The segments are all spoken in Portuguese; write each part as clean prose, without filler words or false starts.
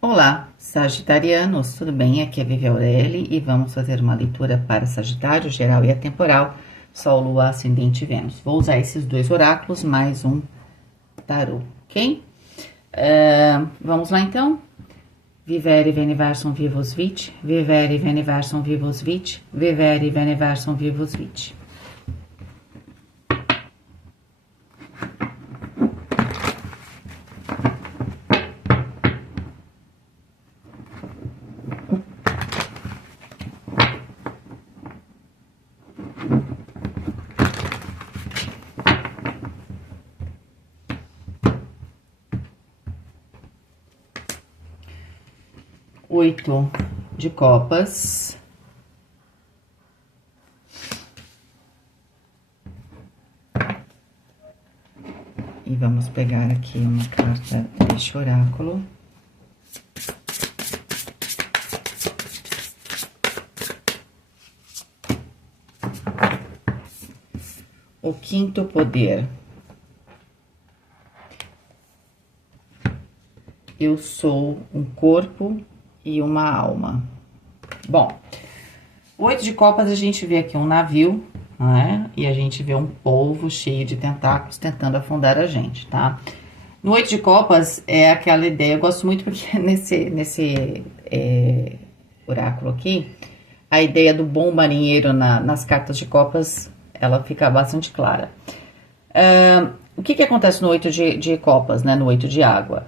Olá, Sagitarianos, tudo bem? Aqui é Vivi Aureli e vamos fazer uma leitura para Sagitário, geral e atemporal, Sol, Lua, Ascendente e Vênus. Vou usar esses dois oráculos, mais um tarô, ok? Vamos lá então? Vivere veni versum vivos vit, vivere veni versum vivos vit, vivere veni versum vivos vit. Oito de copas. E vamos pegar aqui uma carta deste oráculo. O quinto poder. Eu sou um corpo e uma alma. Bom, o oito de copas a gente vê aqui um navio, né? E a gente vê um polvo cheio de tentáculos tentando afundar a gente, tá? No oito de copas é aquela ideia, eu gosto muito porque nesse oráculo aqui, a ideia do bom marinheiro nas cartas de copas, ela fica bastante clara. O que acontece no oito de copas, né? No oito de água?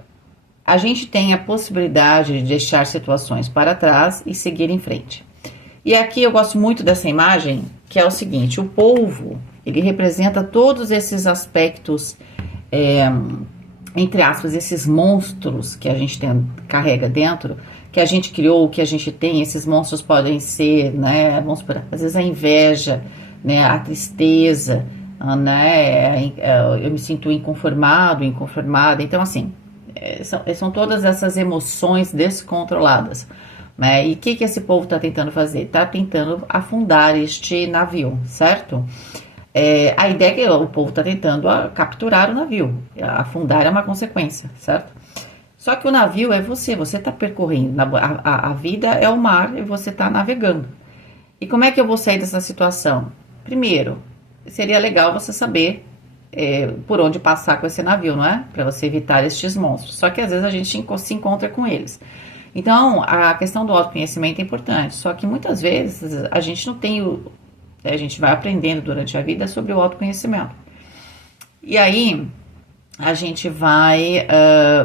A gente tem a possibilidade de deixar situações para trás e seguir em frente. E aqui eu gosto muito dessa imagem, que é o seguinte, o polvo, ele representa todos esses aspectos, entre aspas, esses monstros que a gente carrega dentro, que a gente criou, que a gente tem. Esses monstros podem ser, né, vamos supor, às vezes a inveja, né, a tristeza, né, eu me sinto inconformado, inconformada, então assim, são todas essas emoções descontroladas, né? E o que esse povo está tentando fazer? Está tentando afundar este navio, certo? A ideia é que o povo está tentando capturar o navio, afundar é uma consequência, certo? Só que o navio é você está percorrendo, a vida é o mar e você está navegando. E como é que eu vou sair dessa situação? Primeiro, seria legal você saber por onde passar com esse navio, não é? Para você evitar estes monstros. Só que às vezes a gente se encontra com eles. Então, a questão do autoconhecimento é importante. Só que muitas vezes a gente não tem a gente vai aprendendo durante a vida sobre o autoconhecimento. E aí, a gente vai,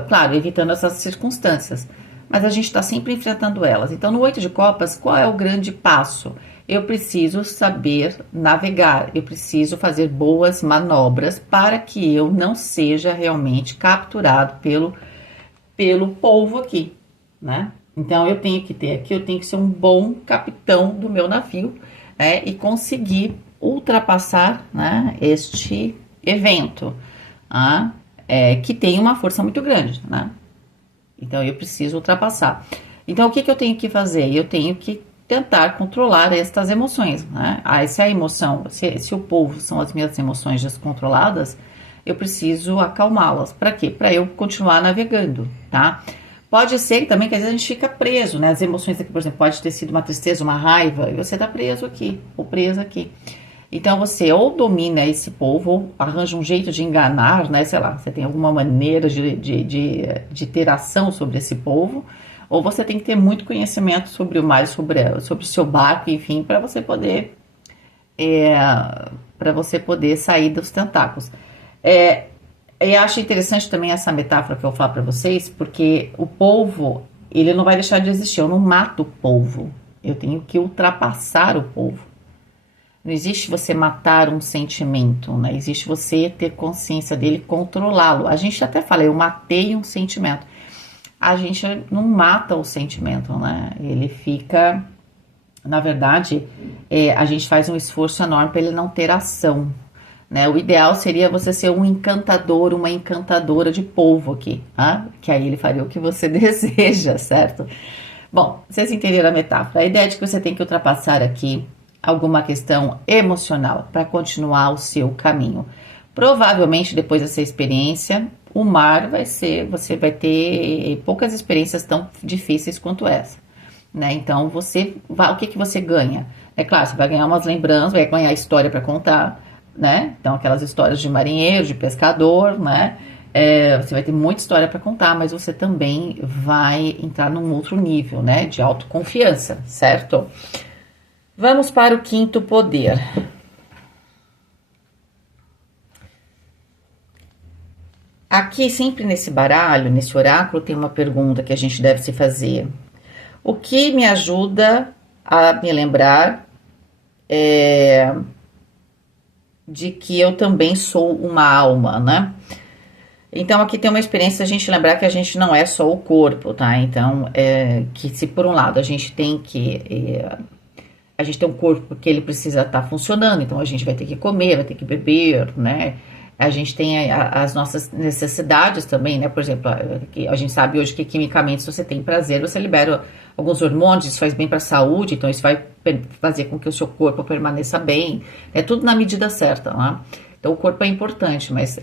claro, evitando essas circunstâncias. Mas a gente está sempre enfrentando elas. Então, no oito de copas, qual é o grande passo? Eu preciso saber navegar, eu preciso fazer boas manobras para que eu não seja realmente capturado pelo polvo aqui, né? Então, eu tenho que ser um bom capitão do meu navio, né? E conseguir ultrapassar, né, este evento, que tem uma força muito grande, né? Então, eu preciso ultrapassar. Então, o que eu tenho que fazer? Eu tenho que tentar controlar estas emoções, né? Se a emoção, se o polvo são as minhas emoções descontroladas, eu preciso acalmá-las. Para quê? Para eu continuar navegando, tá? Pode ser também que às vezes a gente fica preso, né? As emoções aqui, por exemplo, pode ter sido uma tristeza, uma raiva, e você tá preso aqui, ou presa aqui. Então você ou domina esse polvo, ou arranja um jeito de enganar, né? Sei lá, você tem alguma maneira de ter ação sobre esse polvo, ou você tem que ter muito conhecimento sobre o mar, sobre o seu barco, enfim, para você poder sair dos tentáculos. Eu acho interessante também essa metáfora que eu vou falar para vocês, porque o polvo, ele não vai deixar de existir. Eu não mato o polvo, eu tenho que ultrapassar o polvo. Não existe você matar um sentimento, né? Existe você ter consciência dele, controlá-lo. A gente até fala, eu matei um sentimento. A gente não mata o sentimento, né? Ele fica, na verdade, a gente faz um esforço enorme para ele não ter ação, né? O ideal seria você ser um encantador, uma encantadora de polvo aqui, que aí ele faria o que você deseja, certo? Bom, vocês entenderam a metáfora. A ideia é de que você tem que ultrapassar aqui alguma questão emocional para continuar o seu caminho. Provavelmente, depois dessa experiência, o mar você vai ter poucas experiências tão difíceis quanto essa, né? Então o que que você ganha? É claro, você vai ganhar umas lembranças, vai ganhar história para contar, né? Então aquelas histórias de marinheiro, de pescador, né? Você vai ter muita história para contar, mas você também vai entrar num outro nível, né? De autoconfiança, certo? Vamos para o quinto poder. Aqui, sempre nesse baralho, nesse oráculo, tem uma pergunta que a gente deve se fazer. O que me ajuda a me lembrar de que eu também sou uma alma, né? Então, aqui tem uma experiência a gente lembrar que a gente não é só o corpo, tá? Então, que se por um lado a gente tem um corpo que ele precisa estar funcionando, então a gente vai ter que comer, vai ter que beber, né? A gente tem as nossas necessidades também, né? Por exemplo, a gente sabe hoje que quimicamente, se você tem prazer, você libera alguns hormônios, isso faz bem para a saúde, então isso vai fazer com que o seu corpo permaneça bem. É tudo na medida certa, né? Então o corpo é importante, mas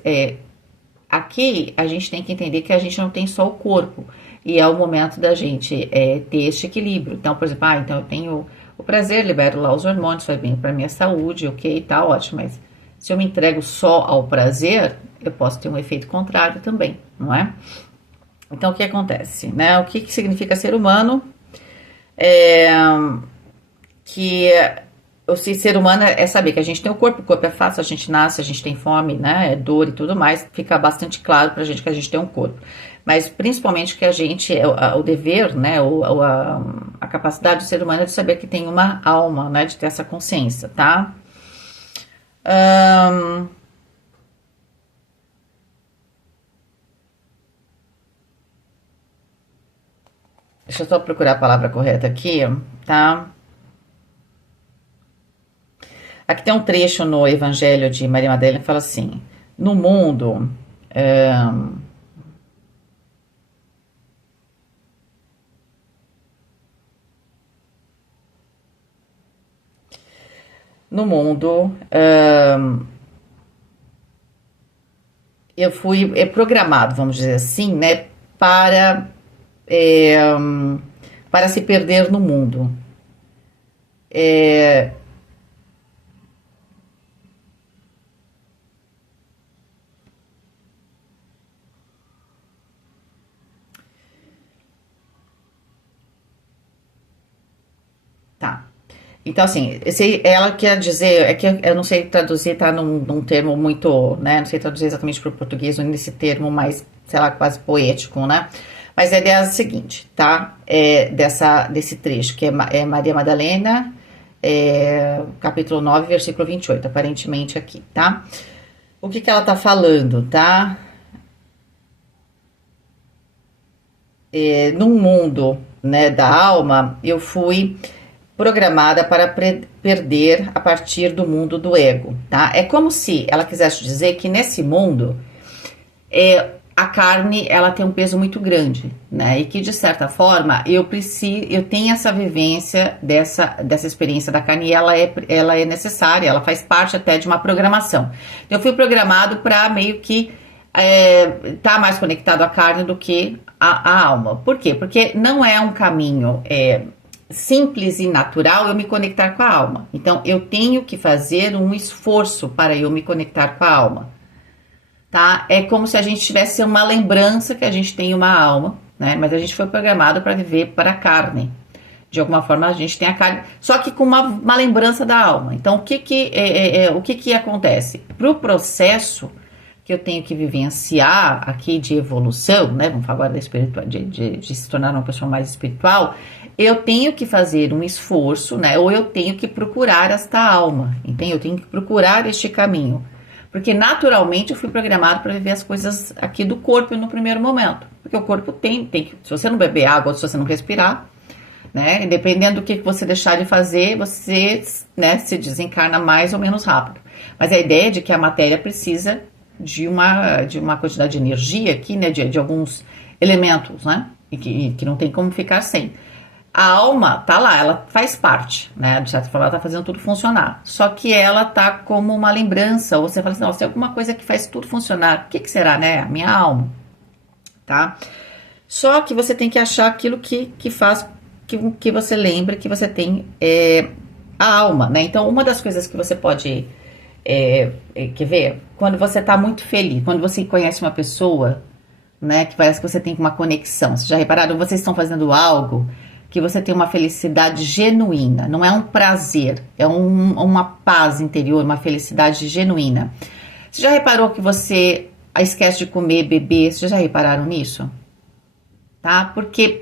aqui a gente tem que entender que a gente não tem só o corpo, e é o momento da gente ter este equilíbrio. Então, por exemplo, então eu tenho o prazer, libero lá os hormônios, faz bem para minha saúde, ok, tá ótimo, mas se eu me entrego só ao prazer, eu posso ter um efeito contrário também, não é? Então, o que acontece, né? O que significa ser humano? Que o ser humano é saber que a gente tem o corpo é fácil, a gente nasce, a gente tem fome, né? É dor e tudo mais, fica bastante claro pra gente que a gente tem um corpo. Mas principalmente que a gente, o dever, né? A capacidade do ser humano é de saber que tem uma alma, né? De ter essa consciência, tá? Deixa eu só procurar a palavra correta aqui, tá? Aqui tem um trecho no Evangelho de Maria Madalena que fala assim: no mundo, no mundo, eu fui programado, vamos dizer assim, né, para se perder no mundo. Tá. Então, assim, ela quer dizer, é que eu não sei traduzir, tá num termo muito, né? Não sei traduzir exatamente para o português nesse termo mais, sei lá, quase poético, né? Mas a ideia é a seguinte, tá? Desse trecho, que é Maria Madalena, capítulo 9, versículo 28, aparentemente aqui, tá? O que ela tá falando, tá? Num mundo, né, da alma, eu fui programada para perder a partir do mundo do ego, tá? É como se ela quisesse dizer que nesse mundo a carne ela tem um peso muito grande, né? E que de certa forma eu tenho essa vivência dessa experiência da carne e ela é necessária, ela faz parte até de uma programação. Eu fui programado para meio que tá mais conectado à carne do que à alma. Por quê? Porque não é um caminho simples e natural eu me conectar com a alma. Então, eu tenho que fazer um esforço para eu me conectar com a alma, tá? É como se a gente tivesse uma lembrança que a gente tem uma alma, né? Mas a gente foi programado para viver para a carne. De alguma forma, a gente tem a carne, só que com uma lembrança da alma. Então, o que acontece? Para o processo que eu tenho que vivenciar aqui de evolução, né? Vamos falar agora de se tornar uma pessoa mais espiritual. Eu tenho que fazer um esforço, né? Ou eu tenho que procurar esta alma, entende? Eu tenho que procurar este caminho. Porque naturalmente eu fui programado para viver as coisas aqui do corpo no primeiro momento. Porque o corpo tem que, se você não beber água ou se você não respirar, né? Dependendo do que você deixar de fazer, você, né, se desencarna mais ou menos rápido. Mas a ideia é de que a matéria precisa de uma quantidade de energia aqui, né? De alguns elementos, né? E que não tem como ficar sem. A alma tá lá, ela faz parte, né? De certa forma, ela tá fazendo tudo funcionar. Só que ela tá como uma lembrança, ou você fala assim, nossa, tem alguma coisa que faz tudo funcionar. O que que será, né? A minha alma, tá? Só que você tem que achar aquilo que faz que você lembre que você tem a alma, né? Então, uma das coisas que você pode, quer ver? Quando você tá muito feliz, quando você conhece uma pessoa, né? Que parece que você tem uma conexão. Vocês já repararam? Vocês estão fazendo algo que você tem uma felicidade genuína. Não é um prazer, é uma paz interior, uma felicidade genuína. Você já reparou que você esquece de comer, beber? Vocês já repararam nisso? Tá? Porque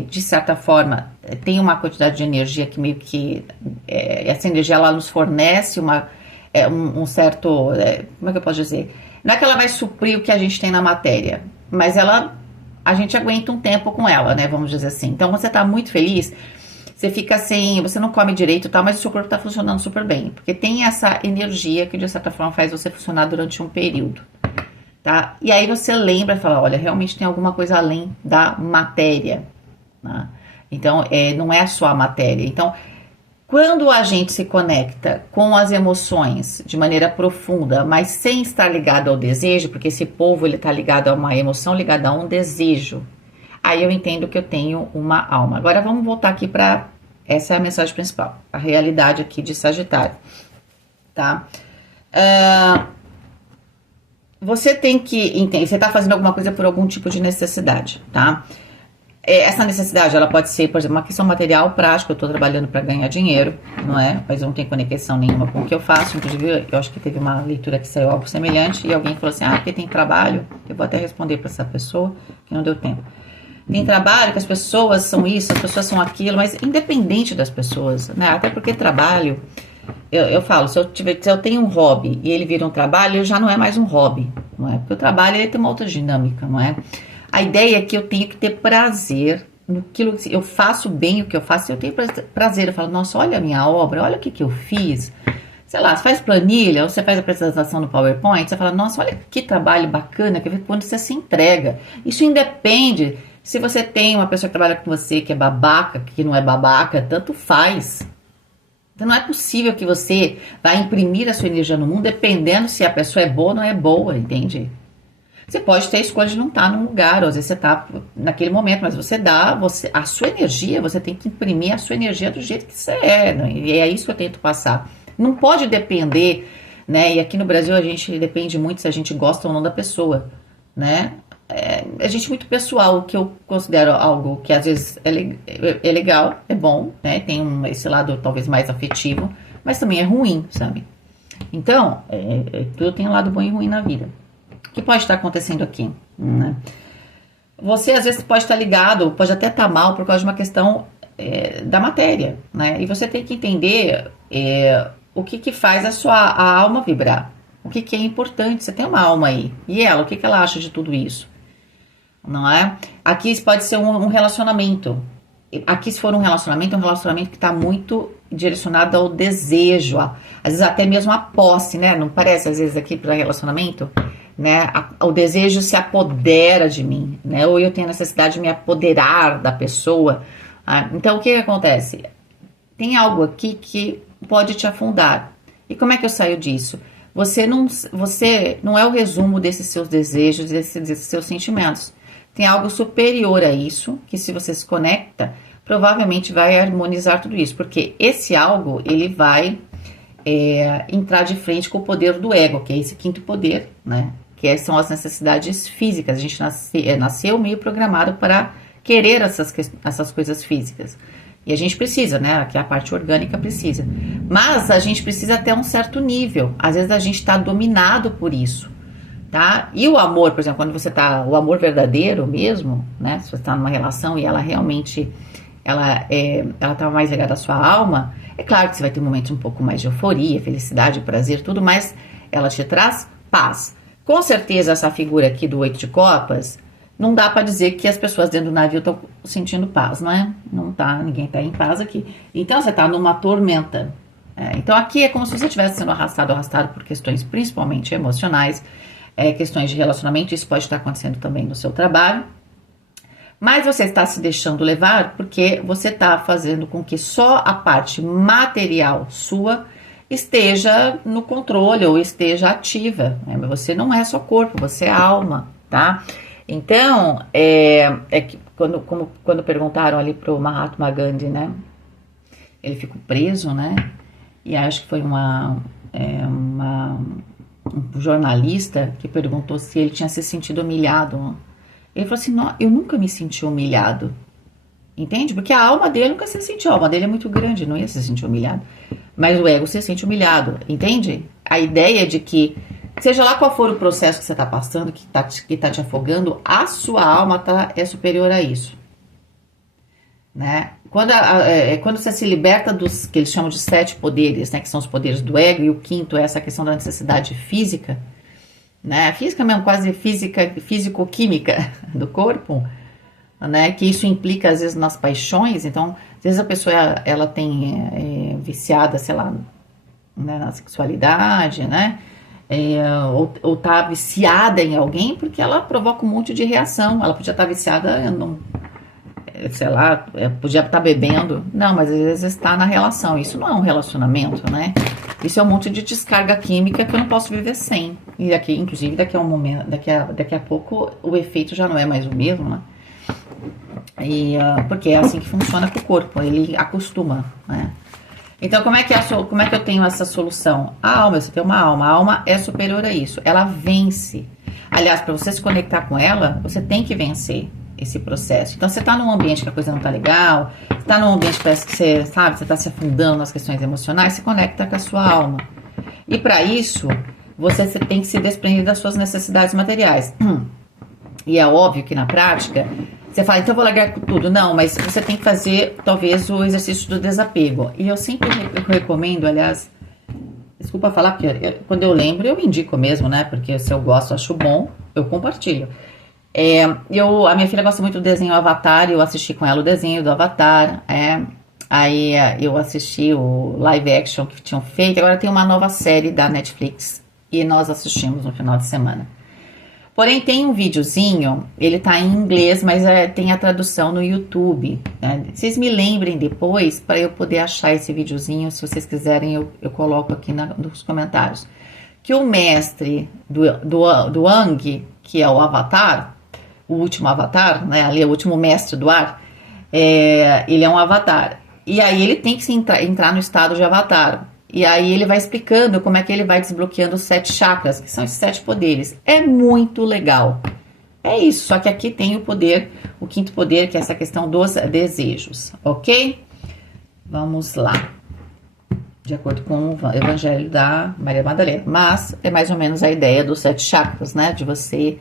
de certa forma tem uma quantidade de energia que meio que essa energia ela nos fornece um certo, como é que eu posso dizer? Não é que ela vai suprir o que a gente tem na matéria, mas a gente aguenta um tempo com ela, né? Vamos dizer assim. Então, quando você tá muito feliz, você fica sem, você não come direito e tal, mas o seu corpo tá funcionando super bem, porque tem essa energia que de certa forma faz você funcionar durante um período. Tá? E aí você lembra e fala, olha, realmente tem alguma coisa além da matéria, né? Então, não é só a matéria. Então, quando a gente se conecta com as emoções de maneira profunda, mas sem estar ligado ao desejo, porque esse povo ele está ligado a uma emoção, ligada a um desejo, aí eu entendo que eu tenho uma alma. Agora vamos voltar aqui para essa é a mensagem principal, a realidade aqui de Sagitário, tá? Você tem que entender, você está fazendo alguma coisa por algum tipo de necessidade, tá? Essa necessidade, ela pode ser, por exemplo, uma questão material, prática, eu estou trabalhando para ganhar dinheiro, não é? Mas eu não tenho conexão nenhuma com o que eu faço, inclusive eu acho que teve uma leitura que saiu algo semelhante, e alguém falou assim, porque tem trabalho, eu vou até responder para essa pessoa, que não deu tempo. Tem trabalho, que as pessoas são isso, as pessoas são aquilo, mas independente das pessoas, né? Até porque trabalho... Eu falo, se eu tenho um hobby e ele vira um trabalho, ele já não é mais um hobby, não é? Porque o trabalho ele tem uma outra dinâmica, não é? A ideia é que eu tenho que ter prazer no que eu faço bem o que eu faço, eu tenho prazer, eu falo, nossa, olha a minha obra, olha o que eu fiz. Sei lá, você faz planilha, ou você faz a apresentação no PowerPoint, você fala, nossa, olha que trabalho bacana, que quando você se entrega. Isso independe se você tem uma pessoa que trabalha com você que é babaca, que não é babaca, tanto faz. Então não é possível que você vai imprimir a sua energia no mundo dependendo se a pessoa é boa ou não é boa, entende? Você pode ter a escolha de não estar num lugar, ou às vezes você está naquele momento, mas a sua energia, você tem que imprimir a sua energia do jeito que você é, né? E é isso que eu tento passar. Não pode depender, né? E aqui no Brasil a gente depende muito se a gente gosta ou não da pessoa, né? A gente é muito pessoal, o que eu considero algo que às vezes é legal, é bom, né? Tem esse lado talvez mais afetivo, mas também é ruim, sabe? Então, tudo tem um lado bom e ruim na vida. O que pode estar acontecendo aqui, né? Você às vezes pode estar ligado, pode até estar mal por causa de uma questão da matéria, né? E você tem que entender o que faz a alma vibrar. O que é importante, você tem uma alma aí. E ela, o que ela acha de tudo isso? Não é? Aqui isso pode ser um relacionamento. Aqui se for um relacionamento, é um relacionamento que está muito direcionado ao desejo. Às vezes até mesmo a posse, né? Não parece às vezes aqui para relacionamento? Né? O desejo se apodera de mim, né? Ou eu tenho a necessidade de me apoderar da pessoa. Então o que acontece? Tem algo aqui que pode te afundar. E como é que eu saio disso? Você não é o resumo desses seus desejos, desses seus sentimentos. Tem algo superior a isso, que se você se conecta, provavelmente vai harmonizar tudo isso. Porque esse algo, ele vai entrar de frente com o poder do ego, que é esse quinto poder, né? Que são as necessidades físicas. A gente nasceu meio programado para querer essas coisas físicas. E a gente precisa, né? Que a parte orgânica precisa. Mas a gente precisa até um certo nível. Às vezes a gente está dominado por isso, tá? E o amor, por exemplo, quando você tá... O amor verdadeiro mesmo, né? Se você está numa relação e ela realmente... Ela tá mais ligada à sua alma. É claro que você vai ter momentos um pouco mais de euforia, felicidade, prazer, tudo. Mas ela te traz paz. Com certeza essa figura aqui do 8 de copas... Não dá para dizer que as pessoas dentro do navio estão sentindo paz, não é? Não tá, ninguém tá em paz aqui. Então você tá numa tormenta. Então aqui é como se você estivesse sendo arrastado por questões principalmente emocionais, questões de relacionamento. Isso pode estar acontecendo também no seu trabalho. Mas você está se deixando levar porque você está fazendo com que só a parte material sua esteja no controle ou esteja ativa, né? Mas você não é só corpo, você é alma, tá? Então, é que quando perguntaram ali pro Mahatma Gandhi, né? Ele ficou preso, né? E acho que foi um jornalista que perguntou se ele tinha se sentido humilhado. Ele falou assim, não, eu nunca me senti humilhado. Entende? Porque a alma dele nunca se sentiu. A alma dele é muito grande, não ia se sentir humilhado. Mas o ego se sente humilhado. Entende? A ideia de que, seja lá qual for o processo que você está passando, que tá te afogando, a sua alma é superior a isso. Né? Quando você se liberta dos que eles chamam de 7 poderes, né, que são os poderes do ego, e o quinto é essa questão da necessidade física, né, física mesmo, quase físico-química do corpo, né, que isso implica às vezes nas paixões. Então, às vezes a pessoa ela tem viciada, sei lá, né, na sexualidade, né, ou tá viciada em alguém porque ela provoca um monte de reação. Ela podia estar viciada, sei lá, podia estar bebendo. Não, mas às vezes está na relação. Isso não é um relacionamento, né? Isso é um monte de descarga química que eu não posso viver sem. E aqui, inclusive, daqui a um momento, daqui a pouco, o efeito já não é mais o mesmo, né? Porque é assim que funciona com o corpo, ele acostuma, né? Então, como é que eu tenho essa solução? A alma, você tem uma alma. A alma é superior a isso. Ela vence. Aliás, para você se conectar com ela, você tem que vencer esse processo. Então, você está num ambiente que a coisa não está legal, você está num ambiente que parece que você está se afundando nas questões emocionais, se conecta com a sua alma. E para isso, você tem que se desprender das suas necessidades materiais. E é óbvio que na prática, você fala, então eu vou largar tudo. Não, mas você tem que fazer, talvez, o exercício do desapego. E eu sempre recomendo, aliás, desculpa falar, porque quando eu lembro, eu indico mesmo, né? Porque se eu gosto, acho bom, eu compartilho. A minha filha gosta muito do desenho Avatar, eu assisti com ela o desenho do Avatar, aí eu assisti o live action que tinham feito. Agora tem uma nova série da Netflix e nós assistimos no final de semana. Porém, tem um videozinho, ele tá em inglês, mas tem a tradução no YouTube, né? Vocês me lembrem depois para eu poder achar esse videozinho. Se vocês quiserem, eu coloco aqui nos comentários. Que o mestre do Aang, que é o Avatar, o último Avatar, né? Ali é o último mestre do ar, ele é um Avatar. E aí ele tem que entrar no estado de Avatar. E aí ele vai explicando como é que ele vai desbloqueando os 7 chakras, que são esses 7 poderes. É muito legal. É isso, só que aqui tem o poder, o quinto poder, que é essa questão dos desejos, ok? Vamos lá. De acordo com o Evangelho da Maria Madalena. Mas é mais ou menos a ideia dos 7 chakras, né? De você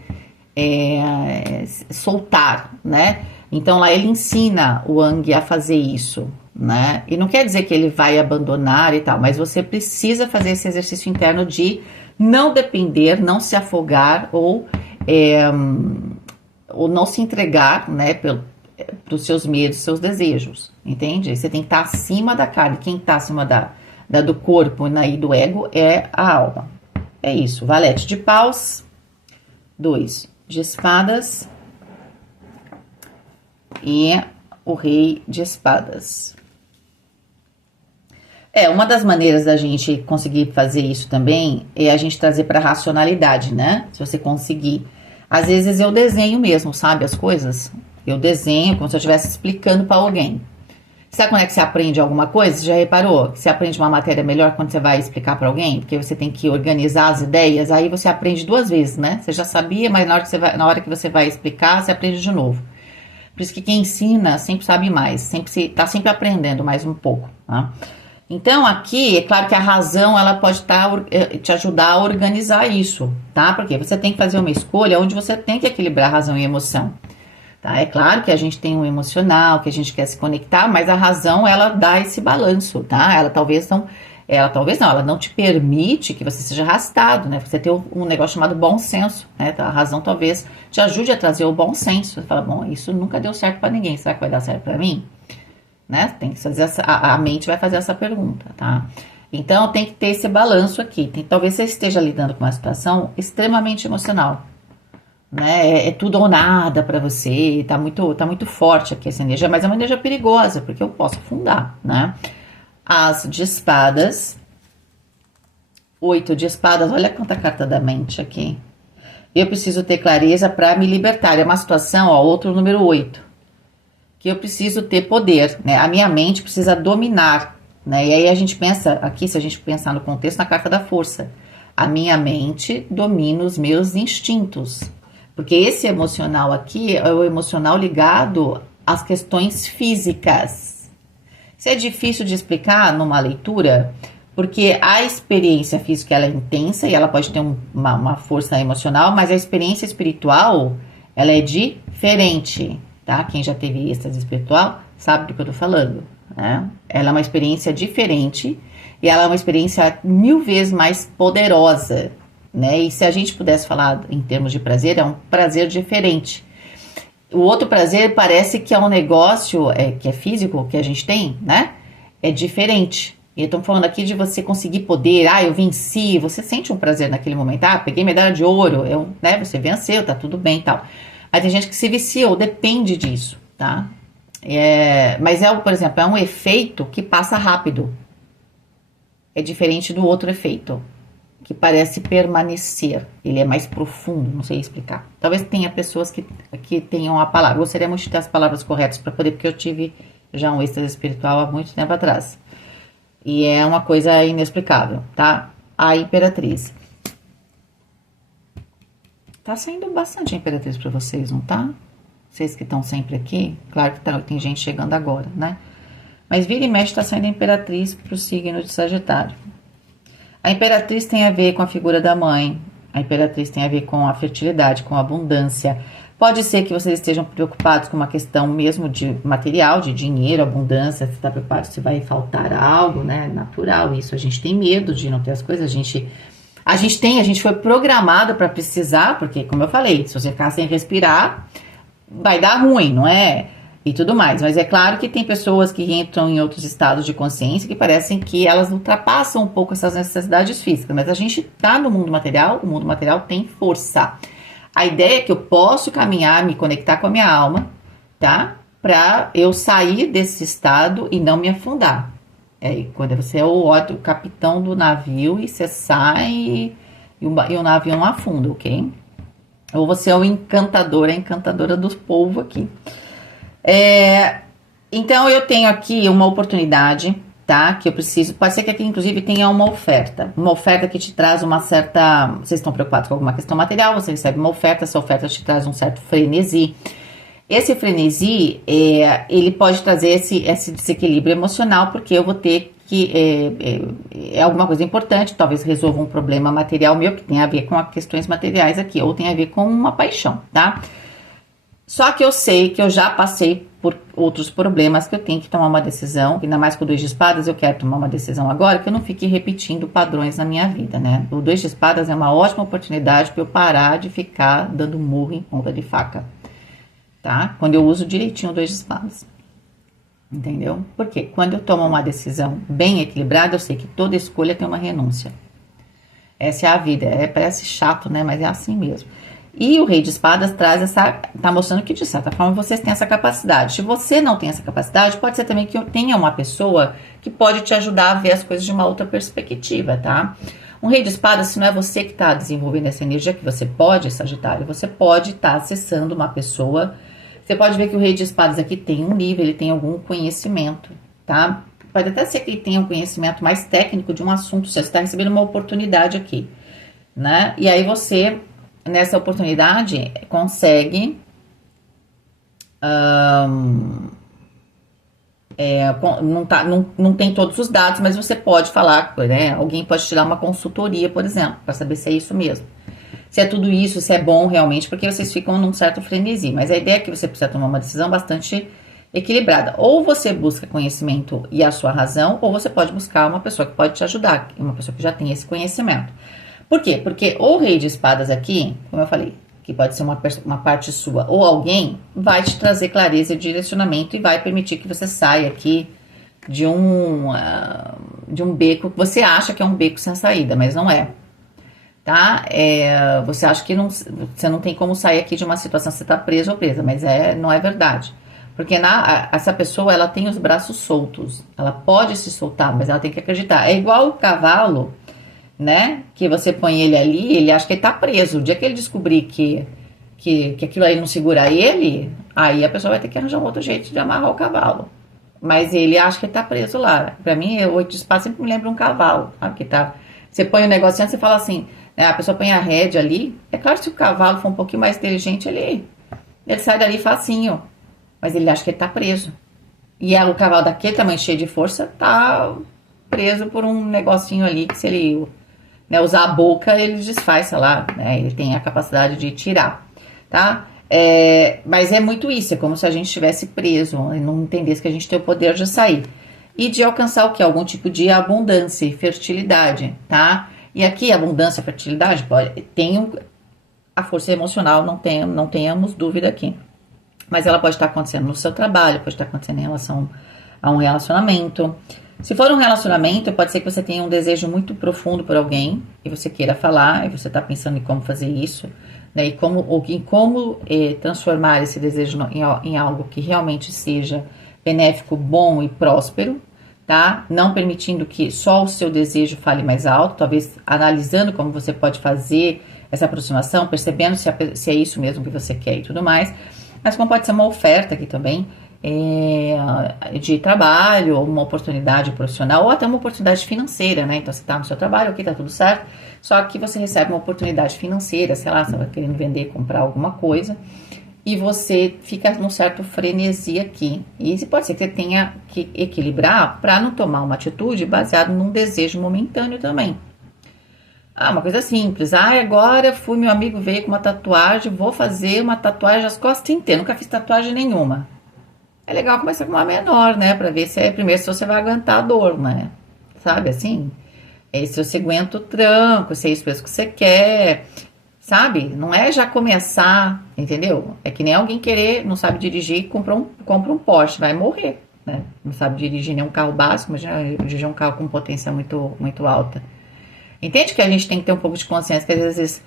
soltar, né? Então lá ele ensina o Aang a fazer isso, né? E não quer dizer que ele vai abandonar e tal, mas você precisa fazer esse exercício interno de não depender, não se afogar ou não se entregar, né, para os seus medos, seus desejos, entende? Você tem que estar acima da carne. Quem está acima do corpo e do ego é a alma. É isso. Valete de paus, 2 de espadas e o rei de espadas. Uma das maneiras da gente conseguir fazer isso também é a gente trazer para a racionalidade, né? Se você conseguir. Às vezes eu desenho mesmo, sabe, as coisas. Eu desenho como se eu estivesse explicando para alguém. Sabe quando é que você aprende alguma coisa? Você já reparou que você aprende uma matéria melhor quando você vai explicar para alguém? Porque você tem que organizar as ideias, aí você aprende 2 vezes, né? Você já sabia, mas na hora que você vai explicar, você aprende de novo. Por isso que quem ensina sempre sabe mais, está sempre aprendendo mais um pouco, tá? Então, aqui, é claro que a razão, ela pode te ajudar a organizar isso, tá? Porque você tem que fazer uma escolha onde você tem que equilibrar razão e emoção, tá? É claro que a gente tem um emocional, que a gente quer se conectar, mas a razão, ela dá esse balanço, tá? Ela não te permite que você seja arrastado, né? Você tem um negócio chamado bom senso, né? A razão talvez te ajude a trazer o bom senso. Você fala, bom, isso nunca deu certo pra ninguém, será que vai dar certo pra mim? Né? Tem que fazer a mente vai fazer essa pergunta, tá? Então tem que ter esse balanço aqui. Talvez você esteja lidando com uma situação extremamente emocional, né? É tudo ou nada para você, tá muito forte aqui essa energia, mas é uma energia perigosa, porque eu posso afundar, né? As de espadas, 8 de espadas, olha quanta carta da mente aqui. Eu preciso ter clareza para me libertar. É uma situação, ó, outro número 8, que eu preciso ter poder, né? A minha mente precisa dominar, né? E aí a gente pensa, aqui, se a gente pensar no contexto, na carta da força. A minha mente domina os meus instintos. Porque esse emocional aqui é o emocional ligado às questões físicas. Isso é difícil de explicar numa leitura, porque a experiência física ela é intensa e ela pode ter uma força emocional, mas a experiência espiritual ela é diferente, tá? Quem já teve êxtase espiritual sabe do que eu tô falando, né? Ela é uma experiência diferente e ela é uma experiência 1000 vezes mais poderosa, né? E se a gente pudesse falar em termos de prazer, é um prazer diferente. O outro prazer parece que é um negócio que é físico, que a gente tem, né? É diferente. E estão falando aqui de você conseguir poder, eu venci, você sente um prazer naquele momento, peguei medalha de ouro, né? Você venceu, tá tudo bem e tal. Aí tem gente que se vicia ou depende disso, tá? Mas por exemplo, é um efeito que passa rápido. É diferente do outro efeito, que parece permanecer. Ele é mais profundo, não sei explicar. Talvez tenha pessoas que tenham a palavra. Gostaria de ter as palavras corretas para poder, porque eu tive já um êxtase espiritual há muito tempo atrás. E é uma coisa inexplicável, tá? A Imperatriz. Tá saindo bastante a Imperatriz para vocês, não tá? Vocês que estão sempre aqui. Claro que tem gente chegando agora, né? Mas vira e mexe tá saindo a Imperatriz pro signo de Sagitário. A Imperatriz tem a ver com a figura da mãe. A Imperatriz tem a ver com a fertilidade, com a abundância. Pode ser que vocês estejam preocupados com uma questão mesmo de material, de dinheiro, abundância. Você está preocupado se vai faltar algo, né? Natural isso. A gente tem medo de não ter as coisas. A gente foi programado para precisar, porque, como eu falei, se você ficar sem respirar, vai dar ruim, não é? E tudo mais. Mas é claro que tem pessoas que entram em outros estados de consciência que parecem que elas ultrapassam um pouco essas necessidades físicas. Mas a gente está no mundo material, o mundo material tem força. A ideia é que eu posso caminhar, me conectar com a minha alma, tá? Para eu sair desse estado e não me afundar. Quando você é o capitão do navio e você sai e o navio não afunda, ok? Ou você é o encantador, a encantadora dos povos aqui. Então eu tenho aqui uma oportunidade, tá? Que eu preciso. Pode ser que aqui, inclusive, tenha uma oferta. Uma oferta que te traz uma certa. Vocês estão preocupados com alguma questão material, você recebe uma oferta, essa oferta te traz um certo frenesi. Esse frenesi, ele pode trazer esse desequilíbrio emocional, porque eu vou ter que. Alguma coisa importante, talvez resolva um problema material meu, que tem a ver com as questões materiais aqui, ou tem a ver com uma paixão, tá? Só que eu sei que eu já passei por outros problemas, que eu tenho que tomar uma decisão, ainda mais com o 2 de espadas, eu quero tomar uma decisão agora, que eu não fique repetindo padrões na minha vida, né? O 2 de espadas é uma ótima oportunidade para eu parar de ficar dando murro em ponta de faca, tá? Quando eu uso direitinho o 2 de espadas, entendeu? Porque quando eu tomo uma decisão bem equilibrada, eu sei que toda escolha tem uma renúncia. Essa é a vida, parece chato, né? Mas é assim mesmo. E o Rei de Espadas tá mostrando que, de certa forma, vocês têm essa capacidade. Se você não tem essa capacidade, pode ser também que tenha uma pessoa que pode te ajudar a ver as coisas de uma outra perspectiva, tá? Um Rei de Espadas, se não é você que está desenvolvendo essa energia, que você pode, Sagitário, você pode estar acessando uma pessoa. Você pode ver que o Rei de Espadas aqui tem um nível, ele tem algum conhecimento, tá? Pode até ser que ele tenha um conhecimento mais técnico de um assunto, você está recebendo uma oportunidade aqui, né? E aí você, nessa oportunidade, consegue não tem todos os dados, mas você pode falar, né? Alguém pode te dar uma consultoria, por exemplo, para saber se é isso mesmo. Se é tudo isso, se é bom realmente, porque vocês ficam num certo frenesi. Mas a ideia é que você precisa tomar uma decisão bastante equilibrada. Ou você busca conhecimento e a sua razão, ou você pode buscar uma pessoa que pode te ajudar, uma pessoa que já tem esse conhecimento. Por quê? Porque o Rei de Espadas aqui, como eu falei, que pode ser uma parte sua, ou alguém vai te trazer clareza e direcionamento e vai permitir que você saia aqui de um beco que você acha que é um beco sem saída, mas não é. tá? Você acha que não, você não tem como sair aqui de uma situação, você tá preso ou presa, mas não é verdade. Porque essa pessoa, ela tem os braços soltos, ela pode se soltar, mas ela tem que acreditar. É igual o cavalo, né? Que você põe ele ali, ele acha que ele tá preso. O dia que ele descobrir que aquilo aí não segura ele, aí a pessoa vai ter que arranjar um outro jeito de amarrar o cavalo. Mas ele acha que ele tá preso lá. Pra mim, o 8 de espaço sempre me lembra um cavalo, sabe? Que tá. Você põe o negocinho, você fala assim, né? A pessoa põe a rédea ali. É claro que se o cavalo for um pouquinho mais inteligente, ele sai dali facinho. Mas ele acha que ele tá preso. E o cavalo daquele tamanho cheio de força tá preso por um negocinho ali que se ele, né, usar a boca, ele desfaz, sei lá, né? Ele tem a capacidade de tirar, tá? Mas é muito isso, é como se a gente estivesse preso e não entendesse que a gente tem o poder de sair. E de alcançar o que? Algum tipo de abundância e fertilidade, tá? E aqui, abundância e fertilidade, tem a força emocional, não tenhamos dúvida aqui. Mas ela pode estar acontecendo no seu trabalho, pode estar acontecendo em relação a um relacionamento. Se for um relacionamento, pode ser que você tenha um desejo muito profundo por alguém e você queira falar, e você está pensando em como fazer isso, né? E como transformar esse desejo em algo que realmente seja benéfico, bom e próspero, tá? Não permitindo que só o seu desejo fale mais alto, talvez analisando como você pode fazer essa aproximação, percebendo se é isso mesmo que você quer e tudo mais. Mas como pode ser uma oferta aqui também, de trabalho, ou uma oportunidade profissional, ou até uma oportunidade financeira, né? Então você está no seu trabalho, aqui tá tudo certo, só que você recebe uma oportunidade financeira, sei lá, você vai querendo vender, comprar alguma coisa, e você fica num certo frenesi aqui. E pode ser que você tenha que equilibrar para não tomar uma atitude baseada num desejo momentâneo também. Uma coisa simples. Agora meu amigo veio com uma tatuagem, vou fazer uma tatuagem às costas inteiras. Nunca fiz tatuagem nenhuma. É legal começar com uma menor, né? Pra ver primeiro se você vai aguentar a dor, né? Sabe assim? Se você aguenta o tranco, se é isso mesmo que você quer. Sabe? Não é já começar, entendeu? É que nem alguém querer, não sabe dirigir e compra um Porsche, vai morrer, né? Não sabe dirigir nem um carro básico, mas já dirigir um carro com potência muito, muito alta. Entende que a gente tem que ter um pouco de consciência, que às vezes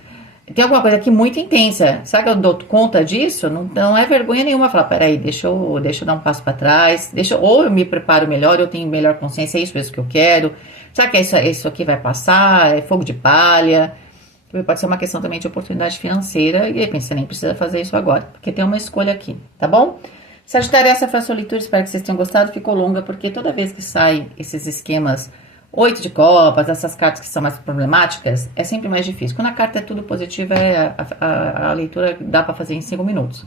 tem alguma coisa aqui muito intensa. Será que eu dou conta disso? Não é vergonha nenhuma falar, peraí, deixa eu dar um passo para trás, ou eu me preparo melhor, eu tenho melhor consciência, é isso mesmo que eu quero. Será que isso aqui vai passar? É fogo de palha? Pode ser uma questão também de oportunidade financeira, e de repente você nem precisa fazer isso agora, porque tem uma escolha aqui, tá bom? Sagitário, essa foi a sua leitura, espero que vocês tenham gostado. Ficou longa, porque toda vez que saem esses esquemas 8 de copas, essas cartas que são mais problemáticas, é sempre mais difícil. Quando a carta é tudo positiva, a leitura dá para fazer em 5 minutos.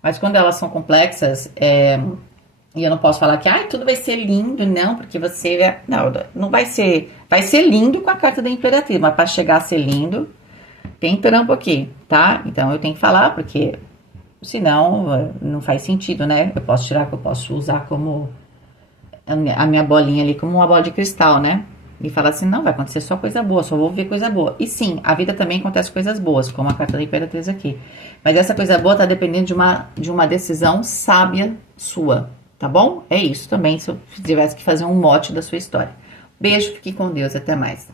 Mas quando elas são complexas, e eu não posso falar que tudo vai ser lindo, não, porque você... Não vai ser... Vai ser lindo com a carta da Imperatriz, mas para chegar a ser lindo, tem que esperar um pouquinho, tá? Então eu tenho que falar, porque senão não faz sentido, né? Eu posso tirar, que eu posso usar como... a minha bolinha ali como uma bola de cristal, né? E falar assim, não, vai acontecer só coisa boa, só vou ver coisa boa. E sim, a vida também acontece coisas boas, como a carta da Imperatriz aqui. Mas essa coisa boa tá dependendo de uma decisão sábia sua, tá bom? É isso também, se eu tivesse que fazer um mote da sua história. Beijo, fique com Deus, até mais.